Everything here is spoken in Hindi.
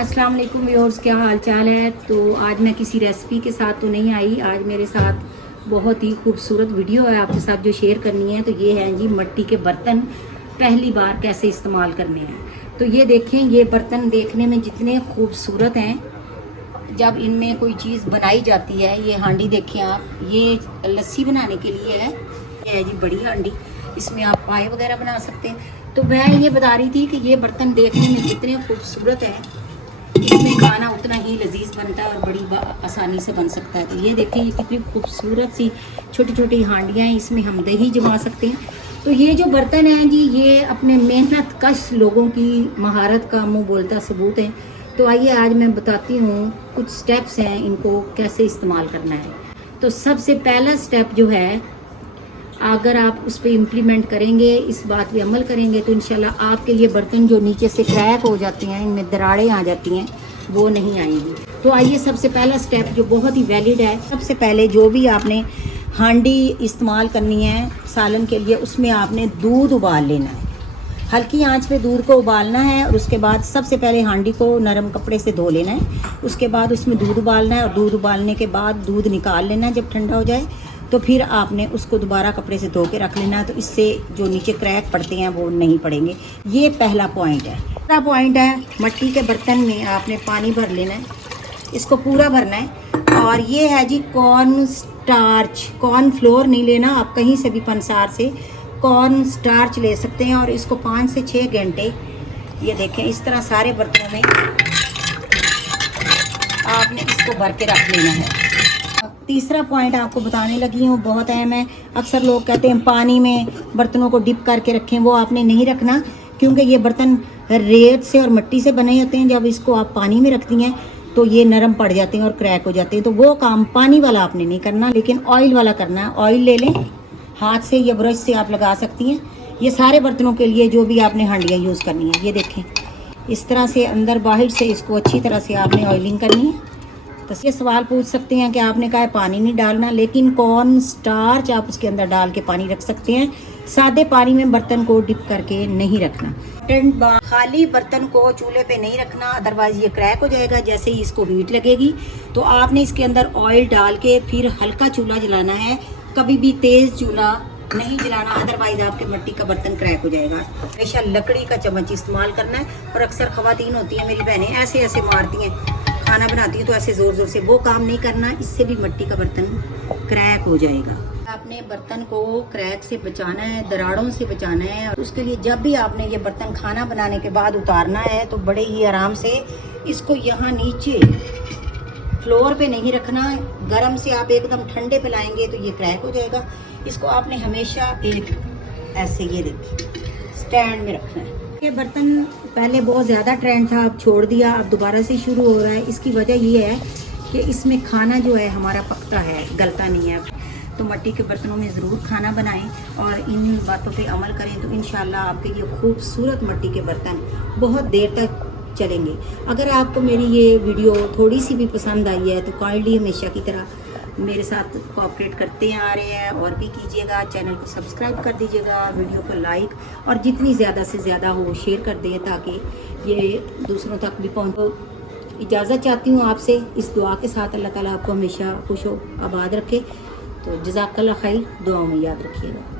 अस्सलाम वालेकुम व्यूअर्स, क्या हाल चाल है। तो आज मैं किसी रेसिपी के साथ तो नहीं आई। आज मेरे साथ बहुत ही खूबसूरत वीडियो है आपके साथ जो शेयर करनी है। तो ये है जी मट्टी के बर्तन पहली बार कैसे इस्तेमाल करने हैं। तो ये देखें, ये बर्तन देखने में जितने खूबसूरत हैं, जब इनमें कोई चीज़ बनाई जाती है। ये हांडी देखें आप, ये लस्सी बनाने के लिए है। ये है जी बड़ी हांडी, इसमें आप पाए वगैरह बना सकते हैं। तो मैं ये बता रही थी कि ये बर्तन देखने में जितने खूबसूरत हैं, इसमें खाना उतना ही लजीज बनता है और बड़ी आसानी से बन सकता है। तो ये देखिए, ये कितनी खूबसूरत सी छोटी छोटी हांडियाँ हैं, इसमें हम दही जमा सकते हैं। तो ये जो बर्तन हैं जी, ये अपने मेहनत कश लोगों की महारत का मुंह बोलता सबूत है। तो आइए आज मैं बताती हूँ कुछ स्टेप्स हैं इनको कैसे इस्तेमाल करना है। तो सबसे पहला स्टेप जो है, अगर आप उस पर इम्प्लीमेंट करेंगे, इस बात पे अमल करेंगे, तो इंशाल्लाह आपके ये बर्तन जो नीचे से क्रैक हो जाते हैं, इनमें दरारें आ जाती हैं, वो नहीं आएंगी। तो आइए सबसे पहला स्टेप जो बहुत ही वैलिड है, सबसे पहले जो भी आपने हांडी इस्तेमाल करनी है सालन के लिए, उसमें आपने दूध उबाल लेना है। हल्की आंच पे दूध को उबालना है और उसके बाद सबसे पहले हांडी को नरम कपड़े से धो लेना है। उसके बाद उसमें दूध उबालना है और दूध उबालने के बाद दूध निकाल लेना है। जब ठंडा हो जाए तो फिर आपने उसको दोबारा कपड़े से धो के रख लेना है। तो इससे जो नीचे क्रैक पड़ते हैं वो नहीं पड़ेंगे। ये पहला पॉइंट है। दूसरा पॉइंट है, मट्टी के बर्तन में आपने पानी भर लेना है, इसको पूरा भरना है। और ये है जी कॉर्न स्टार्च, कॉर्न फ्लोर नहीं लेना आप, कहीं से भी पंसार से कॉर्न स्टार्च ले सकते हैं। और इसको 5 से 6 घंटे, ये देखें, इस तरह सारे बर्तनों में आपने इसको भर के रख लेना है। तीसरा पॉइंट आपको बताने लगी हूँ, बहुत अहम है। अक्सर लोग कहते हैं पानी में बर्तनों को डिप करके रखें, वो आपने नहीं रखना, क्योंकि ये बर्तन रेत से और मिट्टी से बने होते हैं। जब इसको आप पानी में रखती हैं तो ये नरम पड़ जाते हैं और क्रैक हो जाते हैं। तो वो काम पानी वाला आपने नहीं करना, लेकिन ऑयल वाला करना है। ऑयल ले लें, हाथ से या ब्रश से आप लगा सकती हैं। ये सारे बर्तनों के लिए जो भी आपने हांडियाँ यूज़ करनी है, ये देखें, इस तरह से अंदर बाहर से इसको अच्छी तरह से आपने ऑयलिंग करनी है। तो ये सवाल पूछ सकते हैं कि आपने कहा है पानी नहीं डालना, लेकिन कॉर्न स्टार्च आप उसके अंदर डाल के पानी रख सकते हैं। सादे पानी में बर्तन को डिप करके नहीं रखना। खाली बर्तन को चूल्हे पे नहीं रखना, अदरवाइज ये क्रैक हो जाएगा। जैसे ही इसको हीट लगेगी तो आपने इसके अंदर ऑयल डाल के फिर हल्का चूल्हा जलाना है। कभी भी तेज़ चूल्हा नहीं जलाना, अदरवाइज आपके मिट्टी का बर्तन क्रैक हो जाएगा। हमेशा लकड़ी का चम्मच इस्तेमाल करना है। और अक्सर ख़वातीन होती हैं, मेरी बहनें ऐसे ऐसे मारती हैं, खाना बनाती है तो ऐसे ज़ोर ज़ोर से, वो काम नहीं करना, इससे भी मिट्टी का बर्तन क्रैक हो जाएगा। आपने बर्तन को क्रैक से बचाना है, दरारों से बचाना है। और उसके लिए जब भी आपने ये बर्तन खाना बनाने के बाद उतारना है तो बड़े ही आराम से इसको यहाँ नीचे फ्लोर पे नहीं रखना। गर्म से आप एकदम ठंडे पे लाएंगे तो ये क्रैक हो जाएगा। इसको आपने हमेशा एक ऐसे, ये देखिए, स्टैंड में रखना है। ये बर्तन पहले बहुत ज़्यादा ट्रेंड था, अब छोड़ दिया, अब दोबारा से शुरू हो रहा है। इसकी वजह ये है कि इसमें खाना जो है हमारा पकता है, गलता नहीं है। तो मिट्टी के बर्तनों में ज़रूर खाना बनाएं और इन बातों पे अमल करें, तो इंशाल्लाह आपके ये खूबसूरत मिट्टी के बर्तन बहुत देर तक चलेंगे। अगर आपको मेरी ये वीडियो थोड़ी सी भी पसंद आई है तो काइंडली हमेशा की तरह मेरे साथ कोऑपरेट करते आ रहे हैं और भी कीजिएगा। चैनल को सब्सक्राइब कर दीजिएगा, वीडियो को लाइक और जितनी ज़्यादा से ज़्यादा हो शेयर कर दें, ताकि ये दूसरों तक भी पहुँचे। इजाज़त चाहती हूँ आपसे इस दुआ के साथ, अल्लाह ताला आपको हमेशा खुश हो आबाद रखे। तो जज़ाकल्लाह खैर, दुआओं में याद रखिएगा।